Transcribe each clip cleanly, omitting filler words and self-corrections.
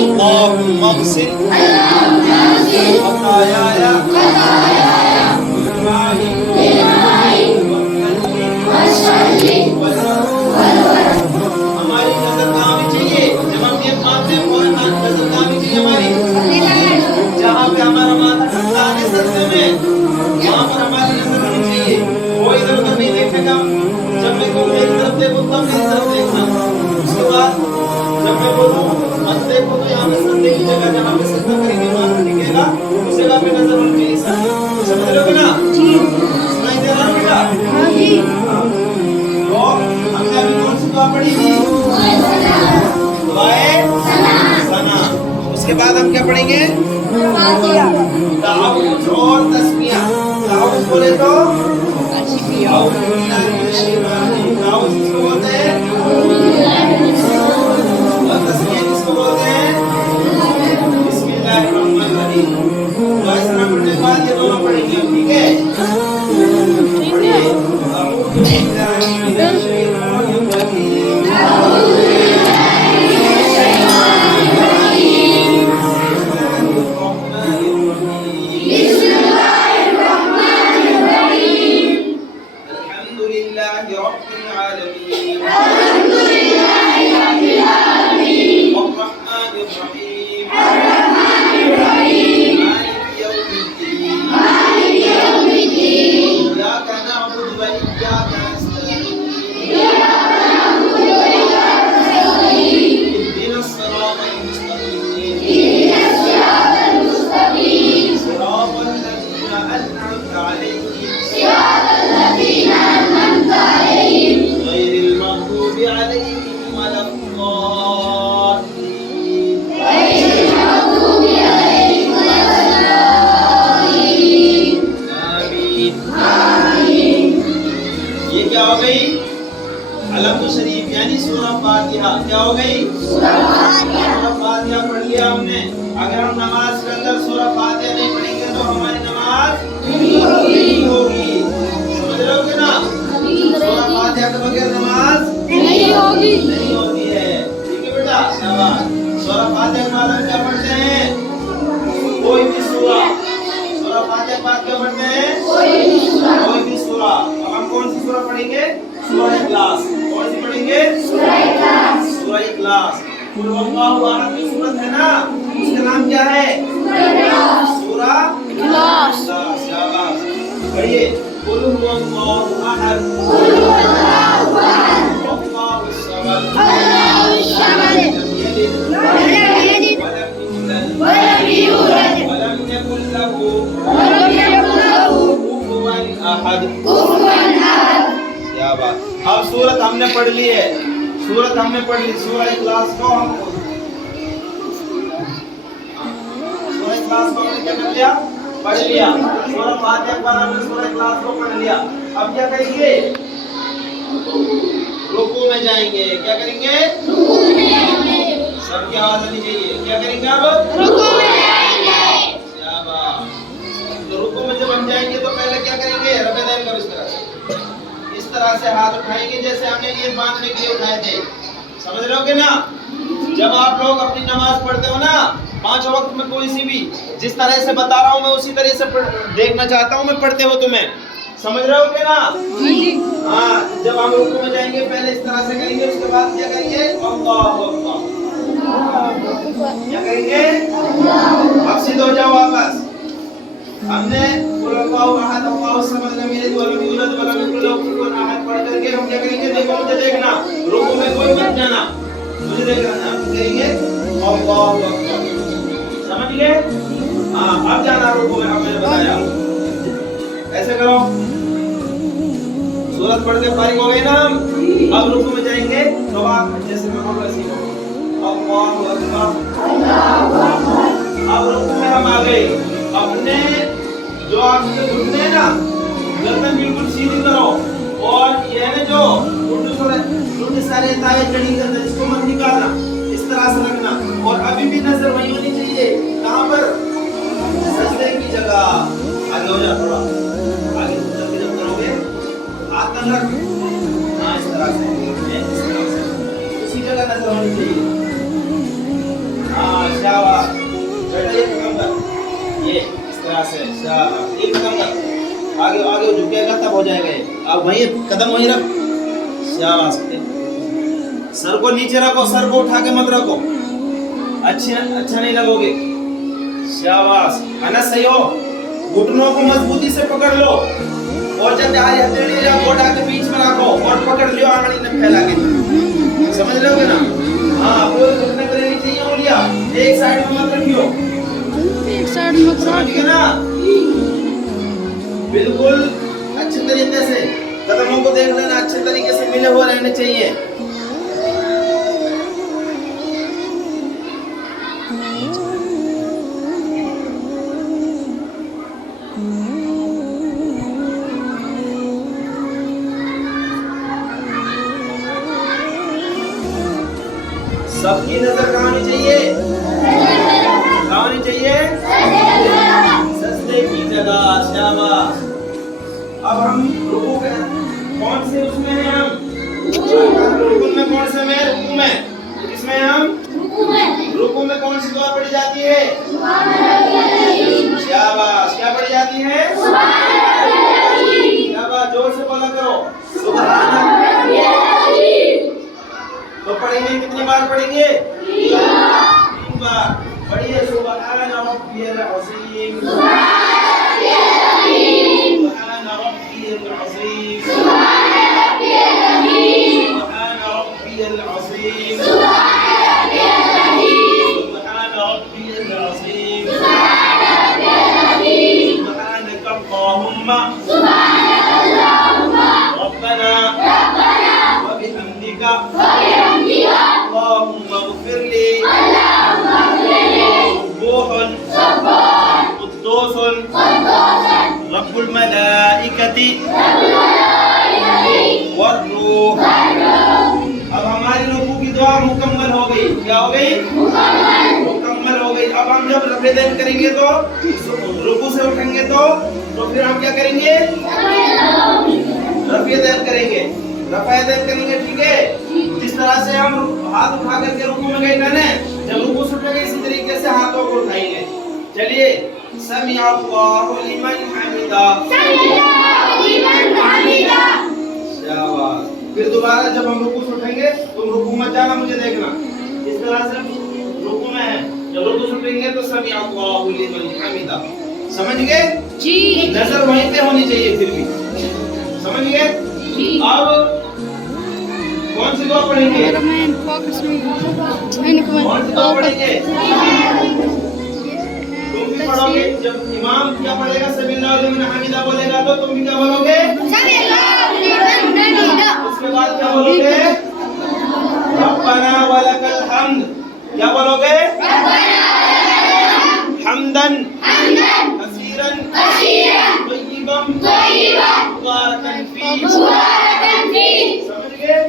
اللهم اغسل خطاياي بالماء والثلج والبرد। ہماری نظر کہاں بھی چاہیے؟ جب ہم یہ مانتے ہیں فوراً نظر کہاں بھی چاہیے ہماری؟ جہاں پہ ہمارا ماتھا ٹھکتا ہے سجدے میں، وہاں پر ہماری نظر ہونی چاہیے۔ وہ ادھر ادھر نہیں دیکھے گا، جب میں کہوں ایک طرف دیکھو تب ایک طرف دیکھنا۔ اس کے بعد جب میں بولوں مت دیکھو تو یہاں پہ سجدے کی جگہ جہاں پہ سجدہ کریں گے ماتھا ٹکے گا اس جگہ پہ نظر ہونی چاہیے۔ سمجھ رہے ہو نا؟ جی سنائی دے رہا ہے بیٹا؟ ہاں جی۔ تو ہم نے ابھی کون سی دعا پڑھی تھی؟ دعائے ثنا۔ اس کے بعد ہم کیا پڑھیں گے؟ تعوذ اور تسمیہ۔ تعوذ بولے تو اعوذ باللہ من الشیطان الرجیم، تعوذ کس کو بولتے ہیں؟ اور تسمیہ کس کو بولتے ہیں؟ بسم اللہ الرحمن الرحیم۔ دعائے ثنا پڑھنے کے بعد یہ دونوں پڑھیں گے، ٹھیک ہے؟ پڑھیے اعوذ باللہ من الشیطان الرجیم، رب عليهم ولا الضالين آمين. یہ کیا ہو گئی؟ علم شریف یعنی سورہ فاتحہ. کیا ہو گئی؟ سورہ فاتحہ پڑھ لیا ہم نے. اگر ہم نماز کے اندر سورہ فاتحہ نہیں پڑھیں گے تو ہماری نماز نہیں ہوگی. سمجھ رہے ہو کہ نا؟ سورہ فاتحہ کے بغیر نماز نہیں ہوتی ہے. ٹھیک ہے بیٹا؟ شاباش. سورہ فاتحہ کے بعد ہم کیا پڑھتے ہیں؟ کوئی بھی سورہ. سورہ فاتحہ کے بعد کیا پڑھتے ہیں؟ کوئی بھی سورہ. اب ہم کون سی سورہ پڑھیں گے؟ سورہ اخلاص. کون سی پڑھیں گے؟ سورہ اخلاص. قل هو اللہ احد کی سورت ہے نا، اس کا نام کیا ہے؟ سورہ اخلاص. شاباش. پڑھیے. قل هو اللہ احد اللہ الصمد لم یلد ولم یولد ولم یکن له کفوا احد. شاباش. اب سورت ہم نے پڑھ لی ہے. سورت ہم نے پڑھ لی. سورہ اخلاص کو ہم کیا کر لیا؟ پڑھ لیا. سورہ فاتحہ کے بعد ہم نے سورہ اخلاص کو پڑھ لیا. اب کیا کریں گے؟ رکوع میں جائیں گے. کیا کریں گے؟ سب کی آواز آنی چاہیے. کیا کریں گے؟ اب رکوع میں جائیں گے. شاباش. تو رکوع میں جب ہم جائیں گے تو پہلے کیا کریں گے؟ رفع دین کرو. اس طرح سے ہاتھ اٹھائیں گے جیسے ہم نے نیت باندھنے کے لیے اٹھائے تھے. سمجھ رہے ہو کہ نا؟ جب آپ لوگ اپنی نماز پڑھتے ہو نا، 5 وقت میں کوئی سی بھی جس طرح سے بتا رہا ہوں میں اسی طرح سے دیکھنا چاہتا ہوں میں پڑھتے ہو تمہیں. سمجھ رہے ہو کہ نا؟ ہاں. جب ہم رکوع میں جائیں گے پہلے اس طرح سے کریں گے. اس کے بعد کیا کریں گے؟ اللہ اکبر. کیا کریں گے؟ اب سیدھ ہو جاؤ واپس. ہم نے قل اللہ احد اللہ الصمد لم یلد ولم یولد ولم یکن له کفوا احد پڑھ کر کے ہم کیا کریں گے؟ دیکھو مجھے دیکھنا. رکوع میں کوئی مت جانا. مجھے دیکھنا. ہم کہیں گے اللہ اکبر. سمجھ گئے؟ ہاں. اب جانا رکوع میں. ہم نے بتایا ایسے کرو. سورت پڑھ کے فارغ ہو گئے نا ہم. اب رکوع میں جائیں گے تو آپ جیسے میں بول رہا سیکھو. اللہ اکبر. اب رکوع میں ہم آ گئے. اپنے جو آپ کے گھٹنے ہیں نا گردن بالکل سیدھی کرو. اور یہ ہے جو گھٹنے سارے تائیں چڑھی گردن اس کو مت نکالنا. اس طرح سے رکھنا. اور ابھی بھی نظر وہیں ہونی چاہیے. کہاں پر؟ سجدے کی جگہ. آگے ہو جا تھوڑا. آگے جب کرو گے ہاتھ تنگ رکھ. ہاں اس طرح سے. اسی جگہ نظر ہونی چاہیے. ہاں شاباش. بیٹا یہ کام کر. یہ اس طرح سے. شاباش. ایک قدم کر. آگے آگے جھکے گا تب ہو جائے گا. اب وہیں قدم وہیں رکھ. شاباش. سر کو نیچے رکھو. سر کو اٹھا کے مت رکھو. اچھا نہیں لگو گے. شاباش. انس صحیح ہو. گھٹنوں کو مضبوطی سے پکڑ لو. اور جب ہتھیلی یا گوٹا کے بیچ میں رکھو اور پکڑ لیو. آنگلی نہ پھیلا کے. سمجھ لو گے نا؟ ہاں. کوئی گھٹنے پہ نہیں چاہیے انگلیاں. ایک سائیڈ میں مت رکھیو. ایک سائیڈ میں سمجھ گئے نا؟ بالکل اچھے طریقے سے قدموں کو دیکھ لینا. اچھے طریقے سے ملے ہوئے رہنے چاہیے. سب کی نظر کہاں ہونی چاہیے؟ کہاں ہونی چاہیے؟ سجدے کی جگہ. شاباش. اب ہم رکوع کے کون سے اس میں ہیں؟ ہم رکوع میں کون سے میں؟ رکوع میں کس میں ہم؟ رکوع میں کون سی دعا پڑھی جاتی ہے؟ شاباش. کیا پڑھی جاتی ہے؟ شاباش. زور سے بولا کرو. سبحان تو پڑھیں گے. کتنی بار پڑھیں گے؟ 3 بار. پڑھیے. سبحان ربی العظیم. سبحان ربی العظیم. سبحان ربی العظیم. سبحان ربی العظیم. سبحان ربی العظیم. سبحانك اللهم ربنا وبحمدك اللهم اغفر لي سبوح قدوس رب الملائكة والروح. اب ہماری رکوع کی دعا مکمل ہو گئی. کیا ہو گئی؟ مکمل ہو گئی. اب ہم جب رفع دین کریں گے تو رکوع سے اٹھیں گے تو پھر ہم کیا کریں گے؟ رفع دین کریں گے. رفع دین کریں گے. ٹھیک ہے. جس طرح سے ہم ہاتھ اٹھا کر کے رکوع میں گئے نا، جب رکوع سے اٹھیں گے اسی طریقے سے ہاتھوں کو اٹھائیں گے. چلیے سمع اللہ لمن حمدہ. پھر دوبارہ جب ہم رکوع سے اٹھیں گے تم رکوع میں جانا، مجھے دیکھنا. اس طرح سے رکوع میں ہے، جب رکوع سے اٹھیں گے تو سمع اللہ لمن حمدہ. سمجھ گئے؟ جی. نظر وہیں پہ ہونی چاہیے پھر بھی. سمجھ گئے؟ جی. اب کون سی دعا پڑھیں گے؟ کون سی دعا پڑھیں گے؟ تم بھی پڑھو گے. جب امام کیا پڑھے گا سمع اللہ لمن حمدہ بولے گا تو تم بھی کیا بولو گے؟ سمع اللہ لمن حمدہ. اس کے بعد کیا بولو گے؟ ربنا ولک الحمد. کیا بولو گے؟ حمدن کثیرن طیبا مبارکا فیہ. سمجھ گئے؟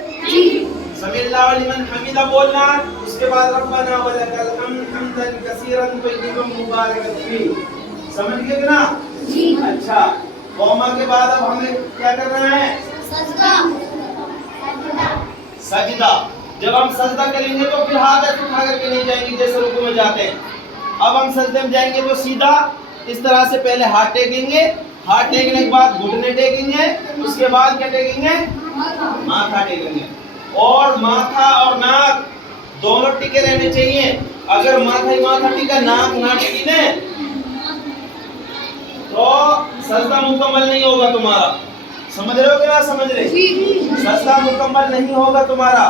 سمع اللہ لمن حمدہ بولنا، اس کے بعد ربنا ولک الحمد حمدن کثیرا طیبا مبارکا فیہ. سمجھ گئے نا؟ اچھا. قوما کے بعد اب ہمیں کیا کرنا ہے؟ سجدہ. جب ہم سجدہ کریں گے تو پھر ہاتھ ایسے اٹھا کر کے نہیں جائیں گے جیسے رکوع میں جاتے ہیں. اب ہم سجدے میں جائیں گے تو سیدھا اس طرح سے پہلے ہاتھ ٹیکیں گے. ہاتھ ٹیکنے کے بعد گھٹنے ٹیکیں گے. اس کے بعد کیا ٹیکیں گے؟ ماتھا ٹیکیں گے. اور ماتھا اور ناک دونوں ٹکے رہنے چاہیے. اگر ماتھا ہی ماتھا ٹکا ناک نہ ٹکی نا تو سجدہ مکمل نہیں ہوگا تمہارا. سمجھ رہے ہو کہ نہ سمجھ رہے؟ سجدہ مکمل نہیں ہوگا تمہارا.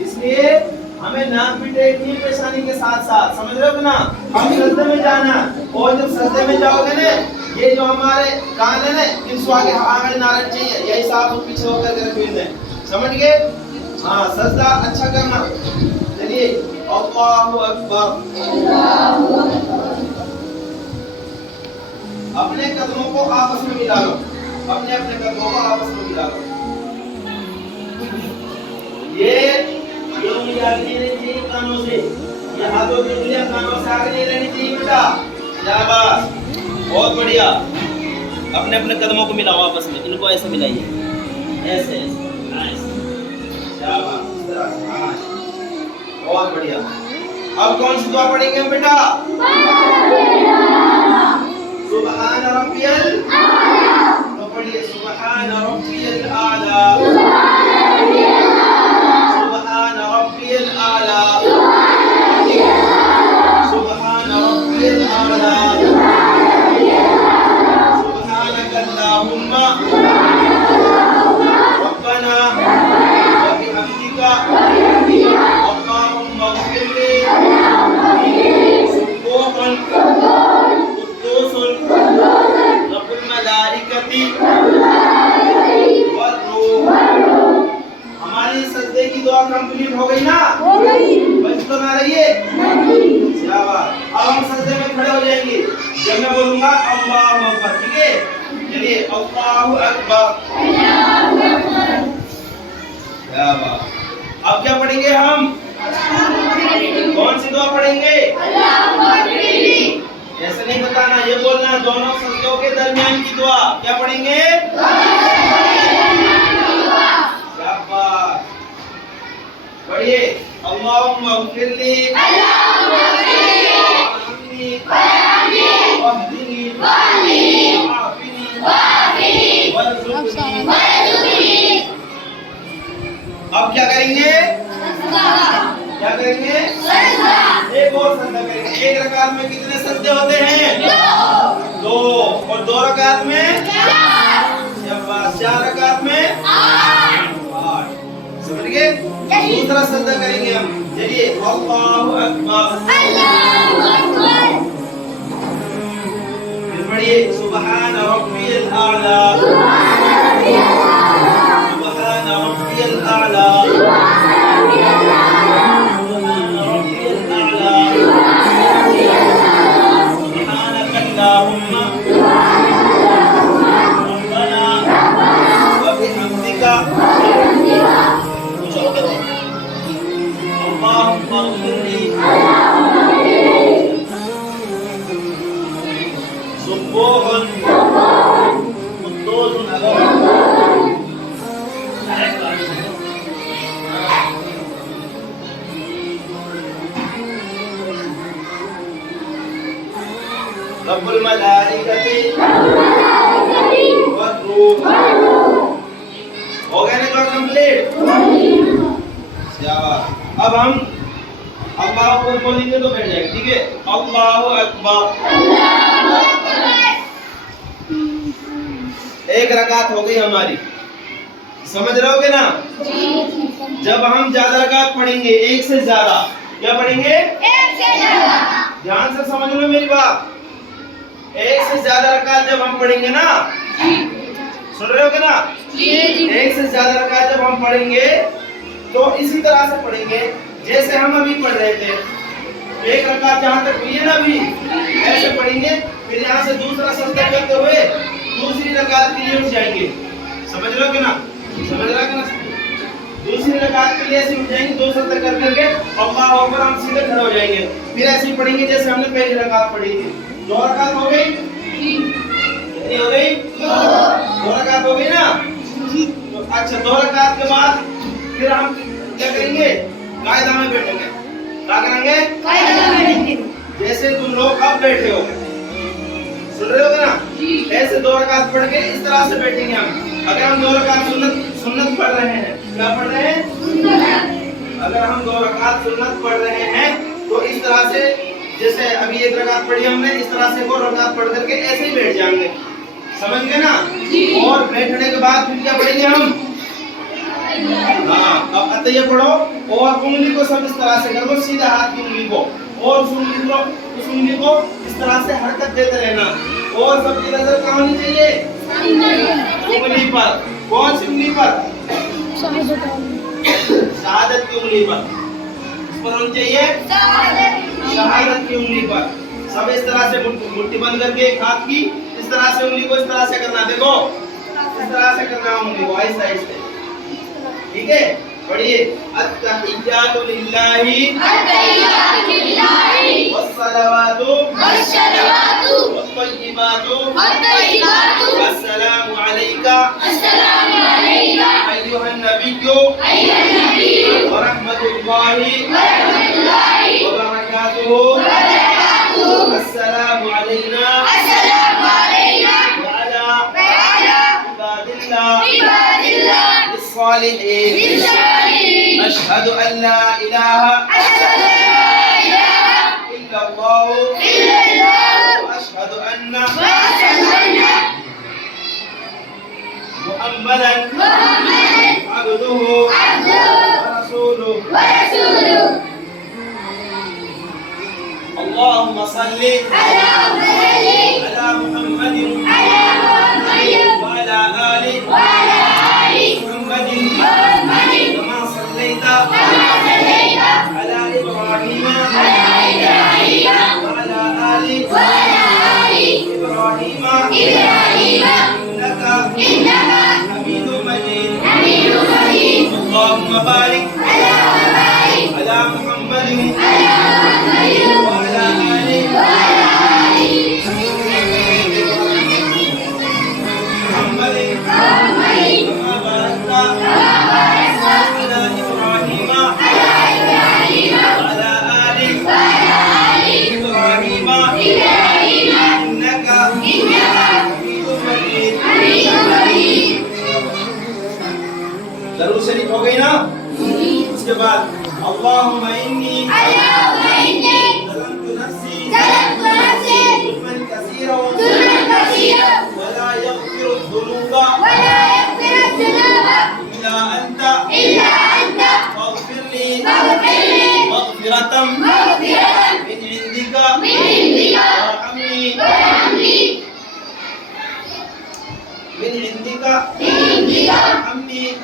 اس لیے ہمیں ناک بھی ٹیکنی ہے پیشانی کے ساتھ ساتھ. سمجھ رہے ہو کہ نا؟ ہم سجدے میں جانا، اور جب سجدے میں جاؤ گے نا یہ جو ہمارے کان ہے نا ان سے آگے آنگل نہ رہنا چاہیے. یہی صاحب پیچھے ہو کر کے رکھے ہوئے ہیں. سمجھ گئے؟ ہاں سجدہ اچھا کرنا. چلیے اللہ اکبر. اپنے قدموں کو آپس میں ملا لو. اپنے قدموں کو آپس میں ملا لو. یہ انگلی آگے نہیں رہنی چاہیے کانوں سے. یہ ہاتھوں کی انگلیاں کانوں سے آگے نہیں رہنی چاہیے بیٹا. شاباش. بہت بڑھیا. اپنے قدموں کو ملاؤ آپس میں. ان کو ایسے ملائیے. ایسے شاباش. بہت بڑھیا. اب کون سی دعا پڑھیں گے بیٹا؟ سبحان ربی الاعلی. تو پڑھیے سبحان ربی الاعلی. سبحان ربی الاعلی. سبحان ربی الاعلی. سبحانک اللہم ربنا وبحمدک اللہم اغفر لی سبوح قدوس رب الملائکۃ والروح. ہماری سجدے کی دعا کمپلیٹ ہو گئی نا؟ بچ تو نہ رہیے. شاباش. اب ہم سجدے میں کھڑے ہو جائیں گے جب میں بولوں گا اللہ اکبر. ٹھیک ہے؟ چلیے اللہ اکبر. شاباش. اب کیا پڑھیں گے ہم؟ کون سی دعا پڑھیں گے؟ ایسے نہیں بتانا، یہ بولنا دونوں سجدوں کے درمیان کی دعا. کیا پڑھیں گے؟ شاباش. پڑھیے اللہم اغفر لی وارحمنی واہدنی وعافنی وارزقنی. اب کیا کریں گے؟ کیا کریں گے؟ ایک اور سجدہ کریں گے. ایک رکعت میں کتنے سجدے ہوتے ہیں؟ دو. اور دو رکعت میں 4 رکعت میں 8. سمجھ گئے؟ دوسرا سجدہ کریں گے ہم. چلیے اللہ اکبر. پھر پڑھیے سبحان ربی الاعلی. رب الملائکۃ والروح. ہو گیا نا کلام کمپلیٹ؟ اب ہم اللہ اکبر بولیں گے تو بیٹھ جائے گا. ٹھیک ہے؟ اللہ اکبر. ایک رکعت ہو گئی ہماری. سمجھ رہے ہو گے نا؟ جب ہم زیادہ رکعت پڑھیں گے، ایک سے زیادہ، کیا پڑھیں گے؟ ایک سے زیادہ. دھیان سے سمجھ لو میری بات. ایک سے زیادہ رکعت جب ہم پڑھیں گے نا، سن رہے ہو گے نا؟ ایک سے زیادہ رکعت جب ہم پڑھیں گے تو اسی طرح سے پڑھیں گے جیسے ہم ابھی پڑھ رہے تھے. ایک رکعت جہاں تک ہوئی ہے نا ابھی، ایسے پڑھیں گے. پھر یہاں سے دوسرا سجدہ کرتے ہوئے دوسری رکعت کے لیے اٹھ جائیں گے. سمجھ رہے ہو کہ نا؟ سمجھ رہا کہ نا؟ دوسری رکعت کے لیے ایسے اٹھ جائیں گے، دو سجدے کر کے اللہ اکبر ہم سیدھے کھڑے ہو جائیں گے. پھر ایسے ہی پڑھیں گے جیسے ہم نے پہلی رکعت پڑھی تھی. 2 رکعت ہو گئی؟ کتنی ہو گئی؟ 2 رکعت ہو گئی نا؟ اچھا 2 رکعت کے بعد پھر ہم کیا کریں گے؟ قاعدہ میں بیٹھیں گے. کیا کریں گے؟ قاعدہ میں بیٹھیں گے. جیسے تم لوگ اب بیٹھے ہو، سن رہے ہو نا؟ ایسے 2 رکعت پڑھ کے اس طرح سے بیٹھیں گے ہم. اگر ہم 2 رکعت سنت پڑھ رہے ہیں، کیا پڑھ رہے ہیں؟ سنت. اگر ہم 2 رکعت سنت پڑھ رہے ہیں تو اس طرح سے، جیسے ابھی 1 رکعت پڑھی ہم نے، اس طرح سے 2 رکعت پڑھ کر کے ایسے ہی بیٹھ جائیں گے. سمجھ گئے نا؟ اور بیٹھنے کے بعد پھر کیا پڑھیں گے ہم؟ ہاں. اب عطیہ پڑھو اور انگلی کو سب اس طرح سے کرو، سیدھا ہاتھ کی انگلی کو، اور اس انگلی کو اس طرح سے حرکت دیتے رہنا. اور سب کی نظر کہاں ہونی چاہیے؟ انگلی پر. کون سی انگلی پر؟ شہادت کی انگلی پر. اس پر ہونی چاہیے شہادت کی انگلی پر. سب اس طرح سے مٹھی بند کر کے ایک ہاتھ کی اس طرح سے انگلی کو اس طرح سے کرنا. دیکھو اس طرح سے کرنا انگلی کو، آہستہ آہستہ. ٹھیک ہے؟ پڑھیے. التحیات للہ والصلوات والطیبات السلام علیک ایھا النبی ورحمۃ اللہ وبرکاتہ. السلام علینا وعلی عباد اللہ الصالحین. اشہد ان لا الہ الا اللہ واشہد ان محمدا عبدہ ورسولہ. اللہم صل علی محمد وعلی آل محمد كما صليت على إبراهيم وعلى آل إبراهيم إنك حميد مجيد. اللهم بارك على محمد وعلى آل محمد كما باركت على إبراهيم وعلى آل إبراهيم إنك حميد مجيد. درود شریف ہو گئی نا؟ اس کے بعد اللہم انی ظلمت نفسی ظلما کثیرا ولا یغفر الذنوب الا انت فاغفر لي مغفرة من عندك وارحمني من عندك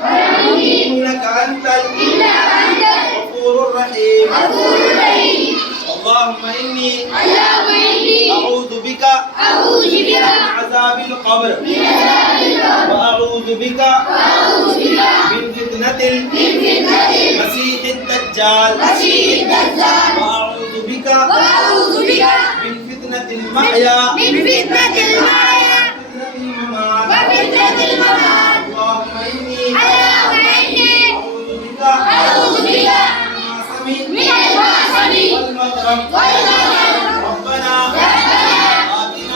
وارحمني إنك أنت الغفور الرحيم. اللهم إني أعوذ بك من عذاب القبر وأعوذ بك من فتنة المسيح الدجال وأعوذ بك من فتنة المحيا وفتنة الممات. اللهم إني أعوذ بك من المعصم والمغرم. ربنا آتنا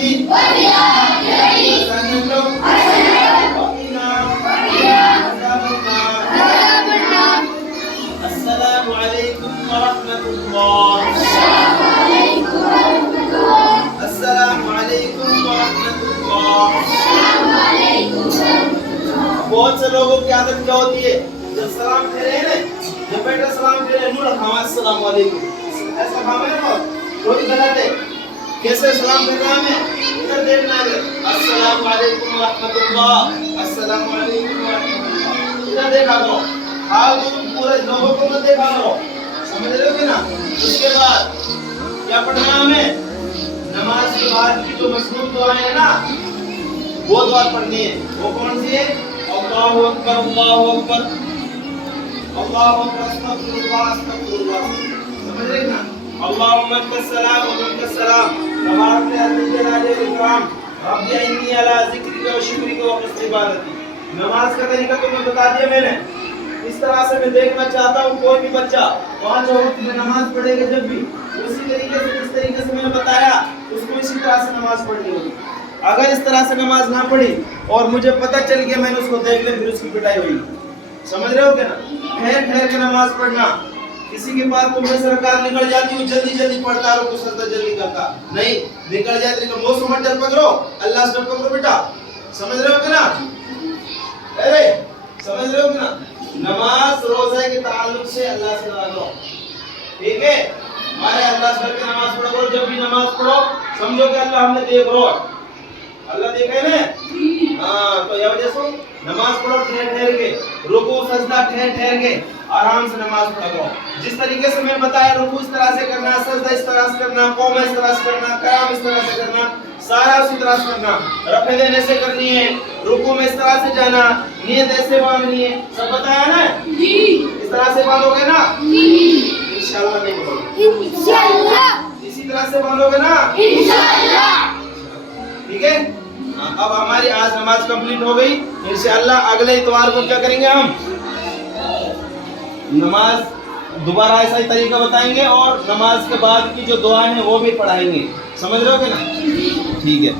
السلام علیکم ورحمۃ اللہ. السلام علیکم ورحمۃ اللہ. بہت سے لوگوں کی عادت کیا ہوتی ہے، جب سلام پھیرے ہیں نا، جب بیٹا سلام پھیرے منہ رکھا ہوا السلام علیکم، ایسا کام ہے نا، کوئی غلط ہے. کیسے سلام پھیرنا ہے، ادھر دیکھنا ہے، السلام علیکم ورحمۃ اللہ، السلام علیکم ورحمۃ اللہ، ادھر دیکھا کرو. آپ تم پورے لوگوں کو مت دیکھا کرو، سمجھ رہے ہو کہ نا. اس کے بعد کیا پڑھنا ہے ہمیں، نماز کے بعد کی جو مشہور دعائیں ہیں نا، وہ دعا پڑھنی ہے. وہ کون سی ہے، اللہ اکبر اللہ اکبر اللہ اکبر استغفر اللہ استغفر اللہ. سمجھ رہے نا، اللہم انت السلام و منک السلام تبارک یا ذی الجلال والاکرام رب انی علی ذکرک و شکرک و حسن عبادتی. نماز کا طریقہ تمہیں بتا دیا میں نے. اس طرح سے میں دیکھنا چاہتا ہوں کوئی بھی بچہ 5 وقت میں نماز پڑھے گا، جب بھی اسی طریقے سے جس طریقے سے میں نے بتایا اس کو اسی طرح سے نماز پڑھنی ہوگی. اگر اس طرح سے نماز نہ پڑھی اور مجھے پتہ چل گیا میں نے اس کو دیکھ لیا، پھر اس کی پٹائی ہوئی. سمجھ رہے ہو کیا نا. ٹھہر ٹھہر کے نماز پڑھنا. کسی کے پاس تم میں سے رکعت نکل جاتی ہو، جلدی جلدی پڑھتا رہو، سجدہ جلدی کرتا نہیں. نکل جاتی تو موسم مت ڈر پکڑو، اللہ سے ڈر پکڑو بیٹا. سمجھ رہے ہو کیا نا. ارے سمجھ رہے ہو کیا نا. نماز روزہ کے تعلق سے اللہ سے ڈرو، ٹھیک ہے. ہمارے اللہ سے ڈر کے نماز پڑھو کرو. جب بھی نماز پڑھو سمجھو کہ اللہ ہم نے دیکھ رہا ہے، اللہ دیکھے نا. ہاں تو یہ وجہ سے نماز پڑھو ٹھہر ٹھہر کے، رکوع سجدہ ٹھہر ٹھہر کے، آرام سے نماز پڑھا کرو. جس طریقے سے میں نے بتایا رکوع اس طرح سے کرنا، سجدہ اس طرح سے کرنا، قوم اس طرح سے کرنا، قیام اس طرح سے کرنا، سارا اسی طرح سے کرنا. رفع دینے سے کرنی ہے، رکوع میں اس طرح سے جانا، نیت ایسے باندھنی ہے، سب بتایا نا جی. اس طرح سے باندھو گے نا جی انشاءاللہ. نہیں بولو انشاءاللہ. اسی طرح سے باندھو گے نا انشاءاللہ. ٹھیک ہے. اب ہماری آج نماز کمپلیٹ ہو گئی. انشاءاللہ اگلے اتوار کو کیا کریں گے، ہم نماز دوبارہ ایسا ہی طریقہ بتائیں گے اور نماز کے بعد کی جو دعائیں ہیں وہ بھی پڑھائیں گے. سمجھ رہے ہو کہ نا. ٹھیک ہے.